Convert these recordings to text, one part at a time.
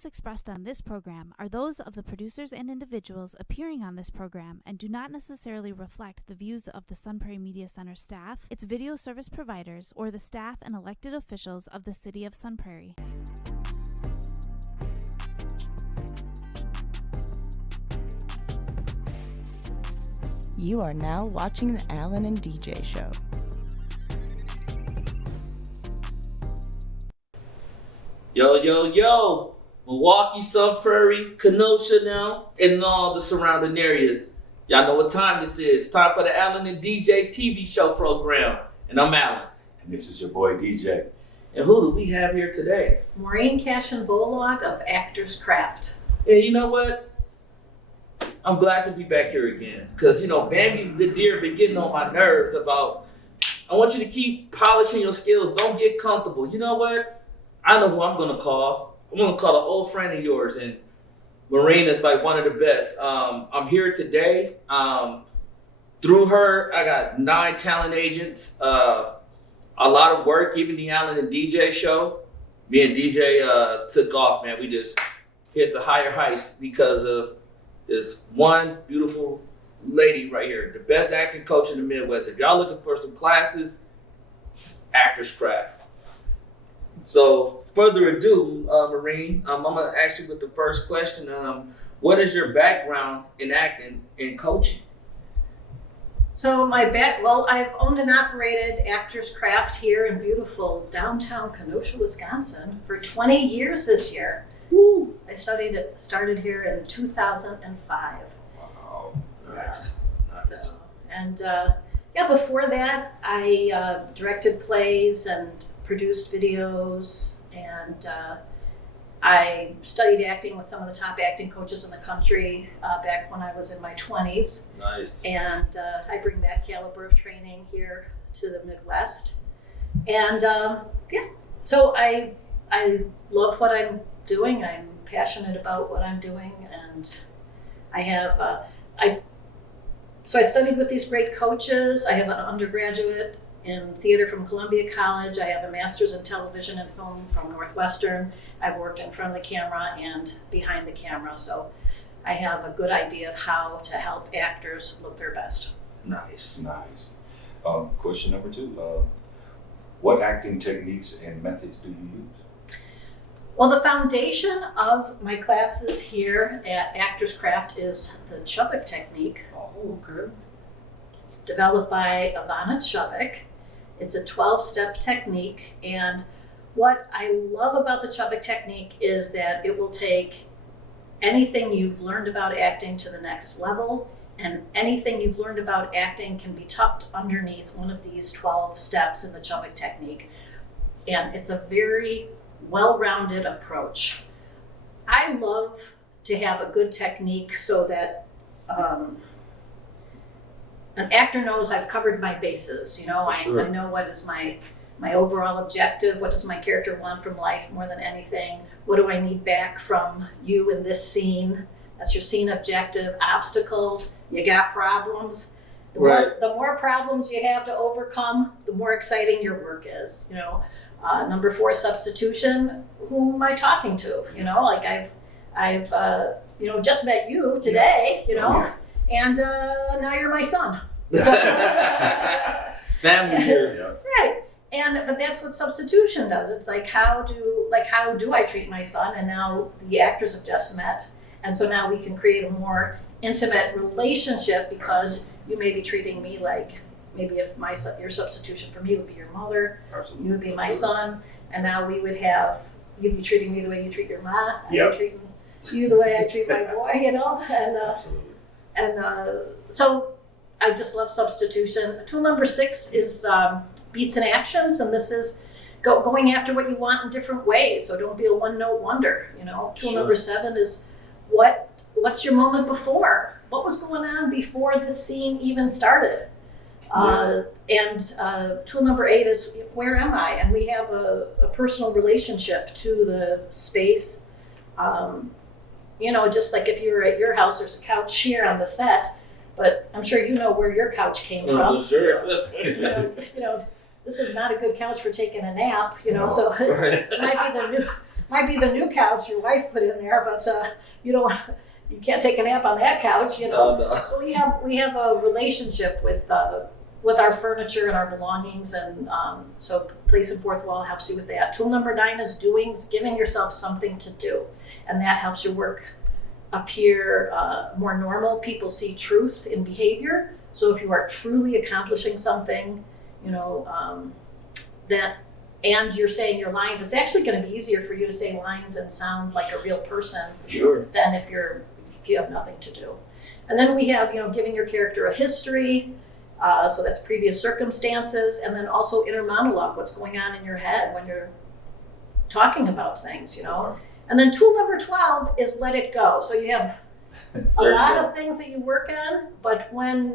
views expressed on this program are those of the producers and individuals appearing on this program and do not necessarily reflect the views of the Sun Prairie Media Center staff, its video service providers, or the staff and elected officials of the City of Sun Prairie. You are now watching the Alan and DJ Show. Yo, Milwaukee, Sun Prairie, Kenosha now, and all the surrounding areas. Y'all know what time this is. Time for the Alan and DJ TV show program. And I'm Alan. And this is your boy DJ. And who do we have here today? Maureen Cashin-Bolog of Actors Craft. Yeah, you know what? I'm glad to be back here again. Because, Bambi the deer been getting on my nerves about, I want you to keep polishing your skills. Don't get comfortable. You know what? I know who I'm going to call. I'm going to call an old friend of yours, and Maureen is like one of the best. I'm here today. Through her, I got 9 talent agents, a lot of work, even the Alan and DJ show. Me and DJ took off, man. We just hit the higher heights because of this one beautiful lady right here, the best acting coach in the Midwest. If y'all looking for some classes, Actors Craft. So, further ado, Maureen, I'm going to ask you with the first question. What is your background in acting and coaching? So I've owned and operated Actors Craft here in beautiful downtown Kenosha, Wisconsin for 20 years this year. Woo. I started here in 2005. Wow, nice. Before that, I directed plays and produced videos, and I studied acting with some of the top acting coaches in the country back when I was in my 20s. Nice. And I bring that caliber of training here to the Midwest. And so I love what I'm doing. I'm passionate about what I'm doing, and I have I studied with these great coaches. I have an undergraduate in theater from Columbia College. I have a master's in television and film from Northwestern. I've worked in front of the camera and behind the camera, so I have a good idea of how to help actors look their best. Nice. Question number 2. What acting techniques and methods do you use? Well, the foundation of my classes here at Actors Craft is the Chubbuck technique. Oh, okay. Developed by Ivana Chubbuck. It's a 12-step technique, and what I love about the Chubbuck technique is that it will take anything you've learned about acting to the next level, and anything you've learned about acting can be tucked underneath one of these 12 steps in the Chubbuck technique. And it's a very well-rounded approach. I love to have a good technique so that an actor knows I've covered my bases. Sure. I know what is my overall objective. What does my character want from life more than anything? What do I need back from you in this scene? That's your scene objective. Obstacles, you got problems. The more problems you have to overcome, the more exciting your work is. Number 4, substitution. Who am I talking to? I've just met you today. And now you're my son. Family here. Right. But that's what substitution does. It's like how do I treat my son? And now the actors have just met, and so now we can create a more intimate relationship because you may be treating me like maybe if your substitution for me would be your mother. Absolutely. You would be my son, and now you'd be treating me the way you treat your mom. Yep. I'd be treating you the way I treat my boy. Absolutely. So I just love substitution. Tool number 6 is beats and actions, and this is going after what you want in different ways. So don't be a one-note wonder. Tool number 7 is what's your moment before? What was going on before this scene even started? Tool number 8 is where am I? And we have a personal relationship to the space. Just like if you're at your house, there's a couch here on the set, but I'm sure you know where your couch came from. Sure. This is not a good couch for taking a nap, so it might be might be the new couch your wife put in there, but you can't take a nap on that couch, you know. No. So we have a relationship with our furniture and our belongings, and so Place and Fourth Wall helps you with that. Tool number 9 is doings, giving yourself something to do, and that helps your work appear more normal. People see truth in behavior, so if you are truly accomplishing something, you know, and you're saying your lines, it's actually going to be easier for you to say lines and sound like a real person Sure. than if you have nothing to do. And then we have, giving your character a history. So that's previous circumstances, and then also inner monologue, what's going on in your head when you're talking about things, And then tool number 12 is let it go. So you have a lot of things that you work on, but when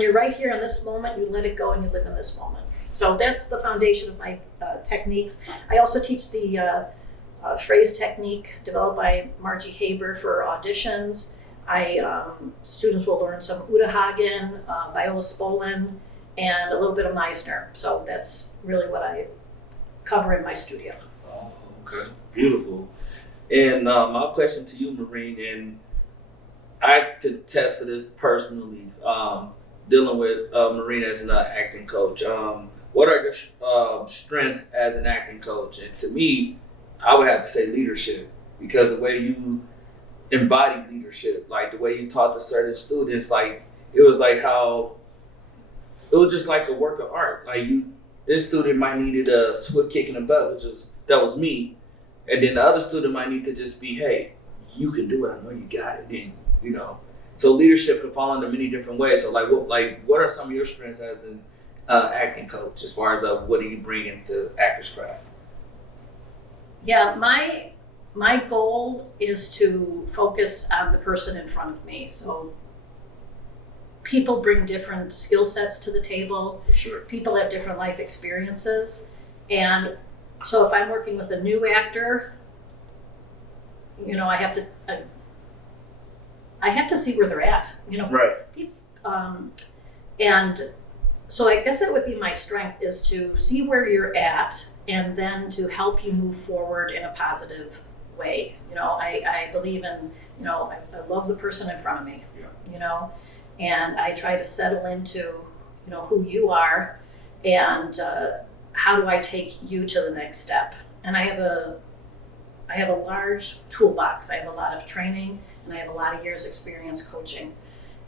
you're right here in this moment, you let it go and you live in this moment. So that's the foundation of my techniques. I also teach the phrase technique developed by Margie Haber for auditions. Students will learn some Uta Hagen, Viola Spolin, and a little bit of Meisner. So that's really what I cover in my studio. Oh, okay. Beautiful. And my question to you, Maureen, and I could test for this personally, dealing with Maureen as an acting coach. What are your strengths as an acting coach? And to me, I would have to say leadership, because the way you embody leadership, like the way you taught to certain students, like it was just like a work of art. Like this student might needed a swift kick in the butt, that was me, and then the other student might need to just be, hey, you can do it. I know you got it. And, so leadership can fall into many different ways. So what are some of your strengths as an acting coach, as far as what do you bring into actor's craft? Yeah, my goal is to focus on the person in front of me. So people bring different skill sets to the table. For sure. People have different life experiences. And so if I'm working with a new actor, I have to see where they're at, Right. And so I guess that would be my strength, is to see where you're at and then to help you move forward in a positive way. I believe in, I love the person in front of me, and I try to settle into, who you are and how do I take you to the next step. And I have a large toolbox. I have a lot of training and I have a lot of years experience coaching.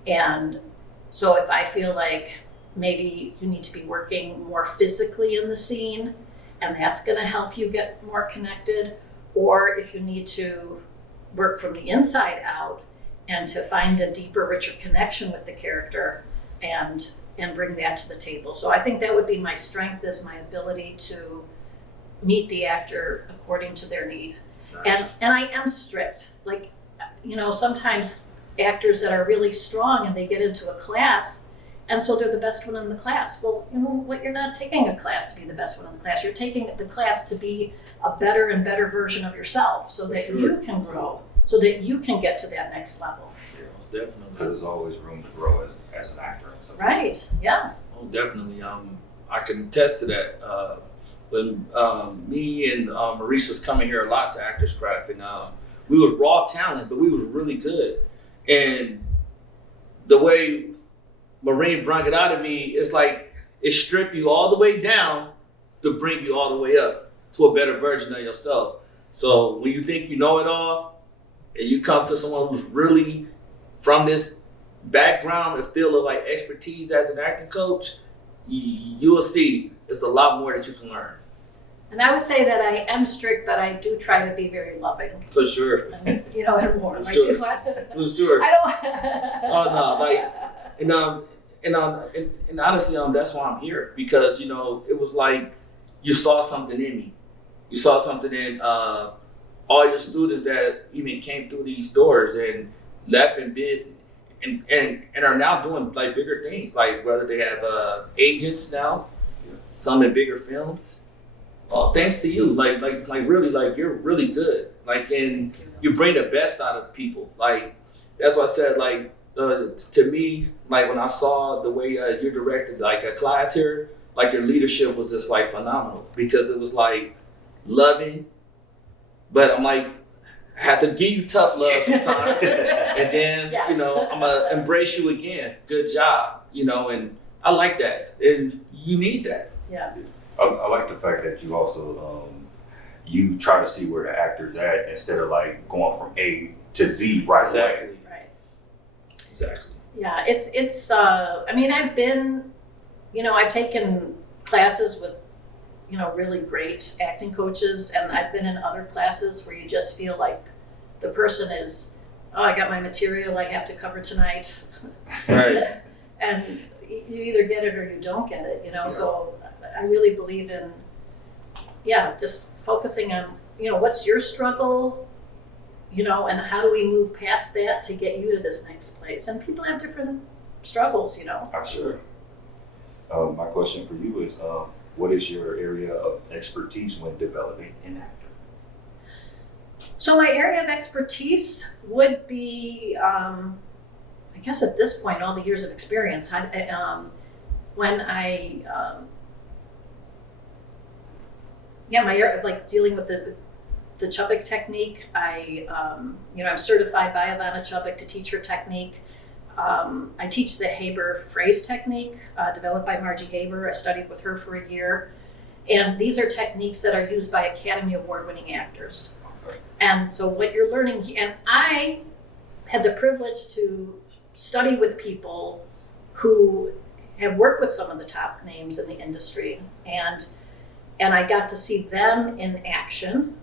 And so if I feel like maybe you need to be working more physically in the scene, and that's going to help you get more connected, or if you need to work from the inside out and to find a deeper, richer connection with the character and bring that to the table. So I think that would be my strength, is my ability to meet the actor according to their need. Nice. And I am strict. Like, sometimes actors that are really strong and they get into a class, and so they're the best one in the class. Well, you're not taking a class to be the best one in the class. You're taking the class to be a better and better version of yourself, so that you can grow, so that you can get to that next level. Yeah, most definitely. Because there's always room to grow as an actor. So. Right, yeah. Oh, definitely. I can attest to that. When me and Maurice was coming here a lot to Actors Craft, and we was raw talent, but we was really good. And the way Maureen brought it out of me, it's like it stripped you all the way down to bring you all the way up to a better version of yourself. So when you think you know it all, and you come to someone who's really from this background and field of like expertise as an acting coach, you will see it's a lot more that you can learn. And I would say that I am strict, but I do try to be very loving. For sure. And, and warm. For I sure. do. For sure. I don't. Oh no, like, and honestly, that's why I'm here, because it was like you saw something in me. You saw something in all your students that even came through these doors and left and did and are now doing like bigger things, like whether they have agents now, some in bigger films. Thanks to you, like really, like you're really good, like, and you bring the best out of people. Like that's what I said, like to me, like when I saw the way you directed like a class here, like your leadership was just like phenomenal, because it was like loving, but I'm like, I have to give you tough love sometimes. And then, Yes. you know, I'm going to embrace you again. Good job. You know, and I like that. And you need that. Yeah. I like the fact that you also, you try to see where the actor's at instead of like going from A to Z right away. Exactly. Right. Exactly. Yeah, it's I mean, I've been, I've taken classes with, really great acting coaches, and I've been in other classes where you just feel like the person is, oh, I got my material I have to cover tonight. Right. And you either get it or you don't get it, Yeah. So I really believe in, just focusing on, what's your struggle, and how do we move past that to get you to this next place? And people have different struggles, I'm sure. My question for you is, what is your area of expertise when developing an actor? So my area of expertise would be, I guess at this point, all the years of experience. My area, like dealing with the Chubbuck technique. I'm certified by Ivana Chubbuck to teach her technique. I teach the Haber phrase technique, developed by Margie Haber. I studied with her for a year. And these are techniques that are used by Academy Award-winning actors. Okay. And so what you're learning, and I had the privilege to study with people who have worked with some of the top names in the industry. And I got to see them in action.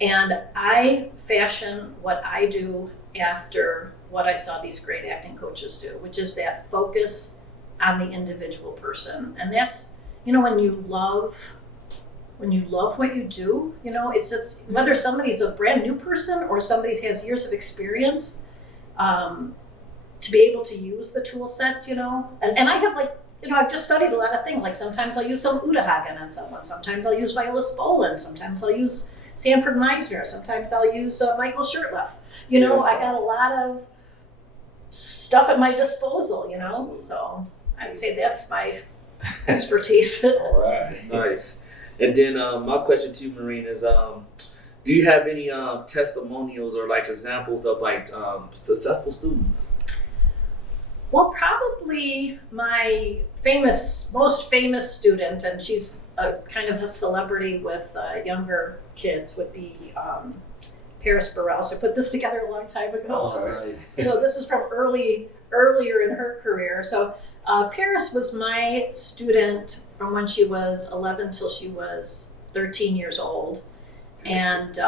And I fashion what I do after what I saw these great acting coaches do, which is that focus on the individual person. And that's, when you love what you do, it's just, whether somebody's a brand new person or somebody has years of experience, to be able to use the tool set, and I have I've just studied a lot of things. Like sometimes I'll use some Udahagen on someone, sometimes I'll use Viola Spolin, sometimes I'll use Sanford Meisner, sometimes I'll use Michael Shurtleff. I got a lot of stuff at my disposal, Absolutely. So I'd say that's my expertise. All right. Nice. And then my question to you, Maureen, is do you have any testimonials or like examples of like successful students? Well, probably my most famous student, and she's a kind of a celebrity with younger kids, would be Paris Burrell. So I put this together a long time ago. Oh, nice. So this is from earlier in her career. So Paris was my student from when she was 11 till she was 13 years old. And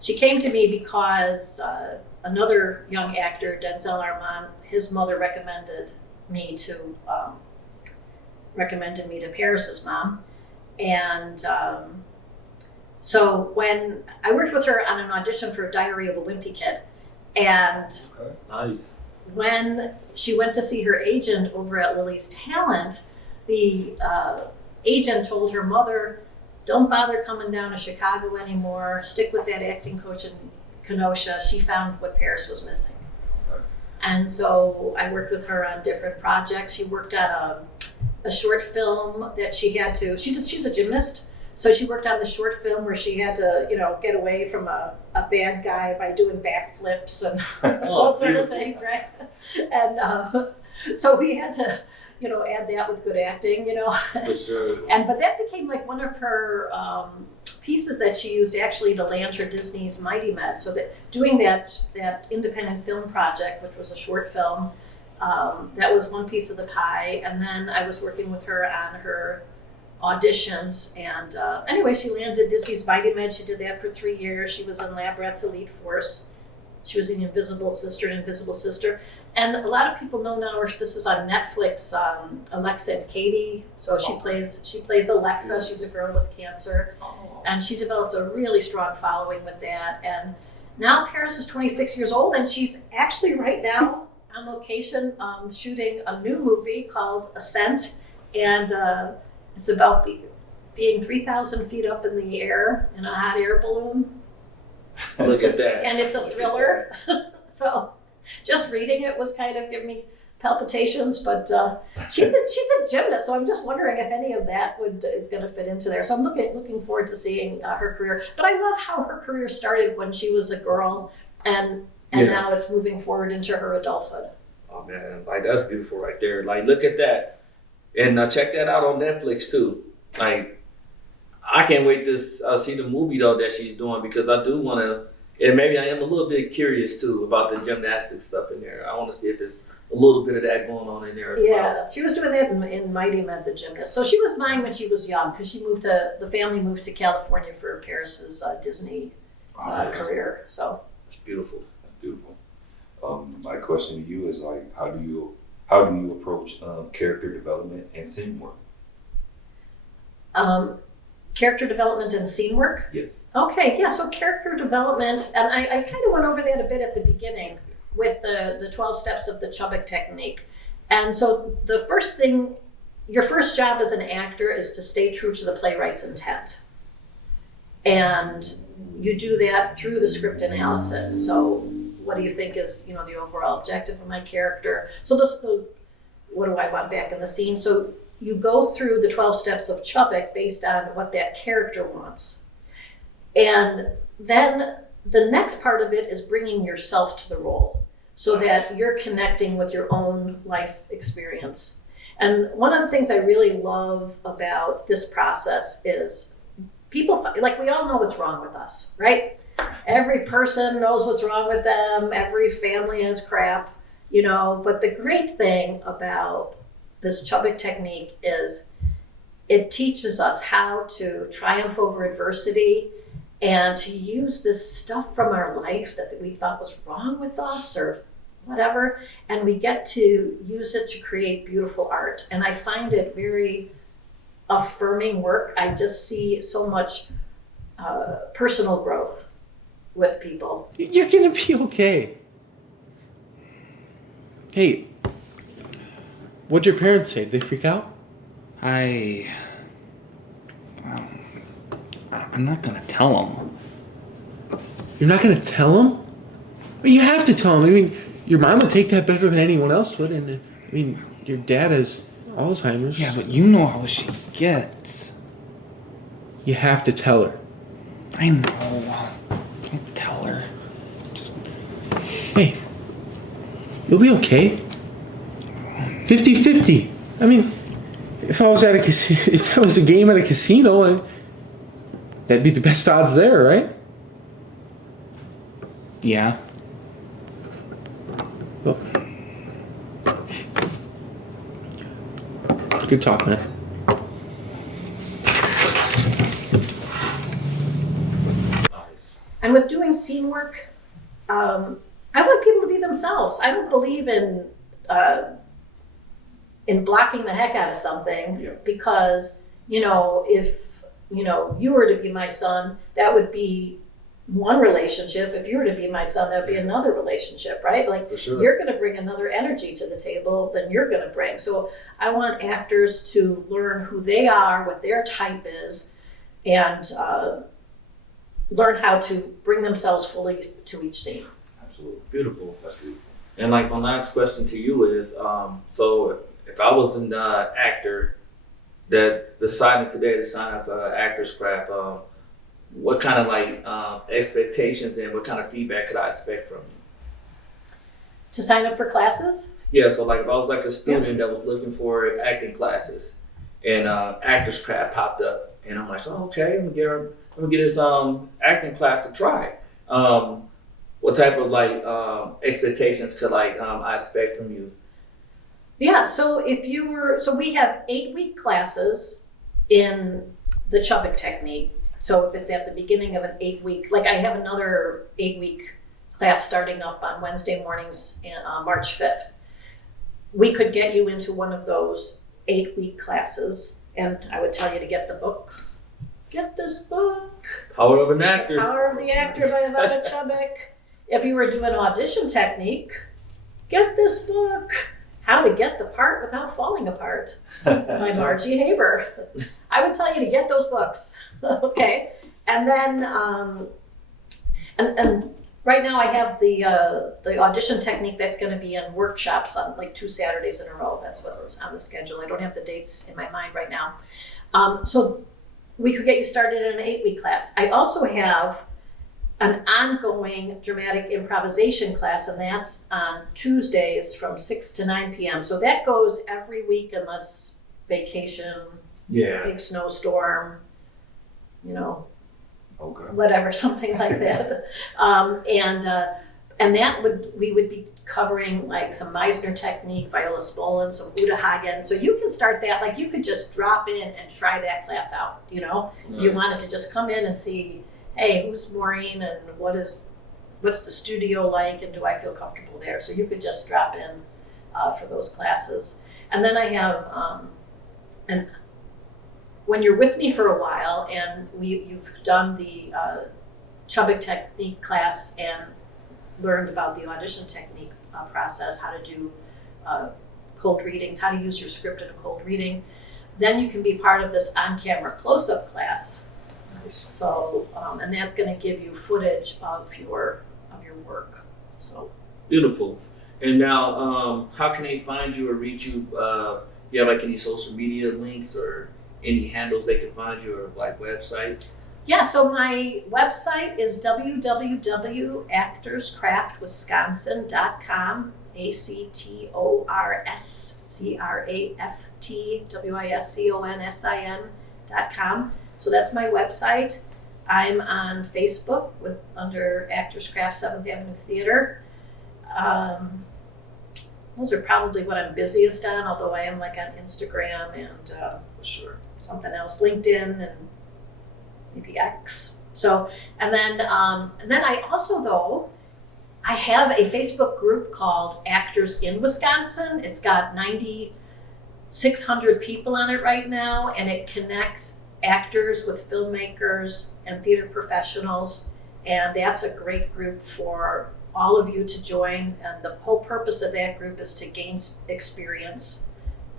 she came to me because another young actor, Denzel Armand, his mother recommended me to Paris's mom. And so when I worked with her on an audition for Diary of a Wimpy Kid, and Okay. Nice. when she went to see her agent over at Lily's Talent, the agent told her mother, don't bother coming down to Chicago anymore, stick with that acting coach in Kenosha. She found what Paris was missing. Okay. And so I worked with her on different projects. She worked on a short film that she had to, she's a gymnast, so she worked on the short film where she had to, get away from a bad guy by doing backflips and all sort of things, right? And so we had to, add that with good acting, For sure. But that became like one of her pieces that she used actually to land her Disney's Mighty Med. So that doing that independent film project, which was a short film, that was one piece of the pie. And then I was working with her on her auditions. And anyway, she landed Disney's Mighty Med. She did that for 3 years. She was in Lab Rat's Elite Force. She was in Invisible Sister. And a lot of people know now, this is on Netflix, Alexa and Katie. So she plays Alexa. She's a girl with cancer. And she developed a really strong following with that. And now Paris is 26 years old, and she's actually right now on location shooting a new movie called Ascent. And it's about being 3,000 feet up in the air in a hot air balloon. Look at that. And it's a thriller. So just reading it was kind of giving me palpitations, but she's a gymnast, so I'm just wondering if any of that is going to fit into there. So I'm looking forward to seeing her career. But I love how her career started when she was a girl, and now it's moving forward into her adulthood. Oh man, like that's beautiful right there. Like look at that, and check that out on Netflix too. Like I can't wait to see the movie though that she's doing, because I do want to, and maybe I am a little bit curious too about the gymnastics stuff in there. I want to see if it's a little bit of that going on in there as well. She was doing that in Mighty Med, the gymnast. So she was mine when she was young, because the family moved to California for Paris's Disney career. So It's beautiful. That's beautiful. My question to you is like, how do you approach character development and teamwork? Character development and scene work? Yes. Okay, yeah, so character development, and I kind of went over that a bit at the beginning with the 12 steps of the Chubbuck technique. And so the first thing, your first job as an actor is to stay true to the playwright's intent. And you do that through the script analysis. So what do you think is, the overall objective of my character? So what do I want back in the scene? So you go through the 12 steps of Chubbuck based on what that character wants. And then the next part of it is bringing yourself to the role so that you're connecting with your own life experience. And one of the things I really love about this process is people, like we all know what's wrong with us, right? Every person knows what's wrong with them. Every family has crap, but the great thing about this Chubbuck technique is it teaches us how to triumph over adversity and to use this stuff from our life that we thought was wrong with us or whatever, and we get to use it to create beautiful art. And I find it very affirming work. I just see so much personal growth with people. You're gonna be okay. Hey, what'd your parents say? Did they freak out? I'm not gonna tell them. You're not gonna tell them? Well, you have to tell them. I mean, your mom would take that better than anyone else would, and your dad has Alzheimer's. Yeah, but you know how she gets. You have to tell her. I know. Don't tell her. Just... Hey, you'll be okay. 50-50. I mean, if that was a game at a casino, that'd be the best odds there, right? Yeah. Well, good talk, man. Nice. And with doing scene work, I want people to be themselves. I don't believe in blocking the heck out of something because, if, you were to be my son, that would be one relationship. If you were to be my son, that would be another relationship, right? Like, For sure. You're going to bring another energy to the table than you're going to bring. So I want actors to learn who they are, what their type is, and learn how to bring themselves fully to each scene. Absolutely. Beautiful. And like my last question to you is, so if I was an actor that's deciding today to sign up for Actors Craft, what kind of expectations and what kind of feedback could I expect from you? To sign up for classes? Yeah, so like if I was like a student that was looking for acting classes and Actors Craft popped up and I'm like, oh, okay, I'm gonna get this acting class to try. What type of expectations could I expect from you? Yeah, so we have 8-week classes in the Chubbuck technique. So if it's at the beginning of an 8-week, I have another 8-week class starting up on Wednesday mornings, March 5th. We could get you into one of those 8-week classes, and I would tell you to get the book. Get this book. Power of an Actor. Power of the Actor by Ivana Chubbuck. If you were doing audition technique, get this book. How to Get the Part Without Falling Apart by Margie Haber. I would tell you to get those books, okay? And then, and right now I have the audition technique that's going to be in workshops on like 2 Saturdays in a row. That's what was on the schedule. I don't have the dates in my mind right now. So we could get you started in an 8-week class. I also have an ongoing dramatic improvisation class, and that's on Tuesdays from 6 to 9 p.m. So that goes every week unless vacation, Yeah. big snowstorm, you know, Okay. whatever, something like that. And that we would be covering like some Meisner technique, Viola Spolin, some Uta Hagen. So you can start that, like you could just drop in and try that class out, you know? If you wanted to just come in and see, hey, who's Maureen and what's the studio like and do I feel comfortable there? So you could just drop in for those classes. And then I have, and when you're with me for a while and you've done the Chubbuck technique class and learned about the audition technique process, how to do cold readings, how to use your script in a cold reading, then you can be part of this on-camera close-up class. Nice. So, and that's going to give you footage of your work. So Beautiful. And now, how can they find you or reach you? You have like any social media links or any handles they can find you or like website? yeah, so my website is www.actorscraftwisconsin.com, actorscraftwisconsin.com. So that's my website. I'm on Facebook under Actors Craft 7th Avenue Theater. Those are probably what I'm busiest on, although I am like on Instagram and For sure. something else, LinkedIn and maybe X. So, and then I also though, I have a Facebook group called Actors in Wisconsin. It's got 9,600 people on it right now, and it connects actors with filmmakers and theater professionals. And that's a great group for all of you to join. And the whole purpose of that group is to gain experience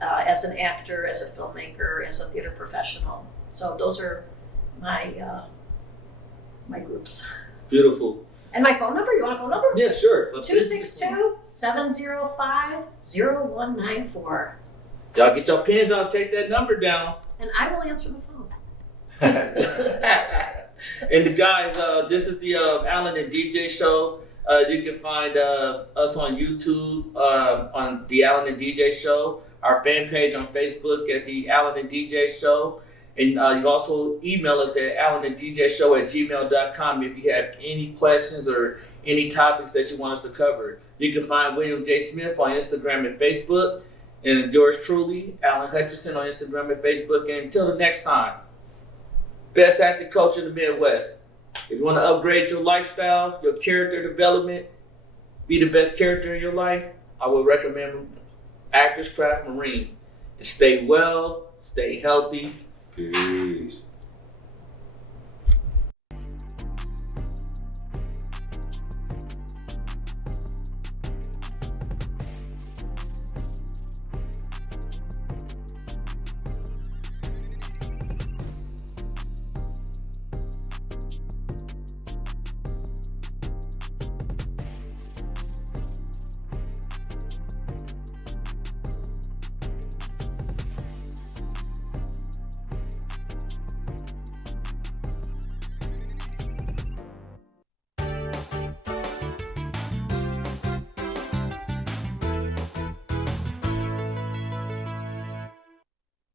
as an actor, as a filmmaker, as a theater professional. So those are my my groups. Beautiful. And my phone number, you want a phone number? Yeah, sure. 262-705-0194. Y'all get your pens out, take that number down. And I will answer the phone. And the guys, this is the Alan and DJ show. You can find us on YouTube on the Alan and DJ show, our fan page on Facebook at the Alan and DJ show. And you can also email us at alananddjshow@gmail.com if you have any questions or any topics that you want us to cover. You can find William J. Smith on Instagram and Facebook, and yours truly, Alan Hutchinson, on Instagram and Facebook. And until the next time, best acting coach in the Midwest. If you want to upgrade your lifestyle, your character development, be the best character in your life, I would recommend Actors Craft Marine. And stay well, stay healthy. Peace.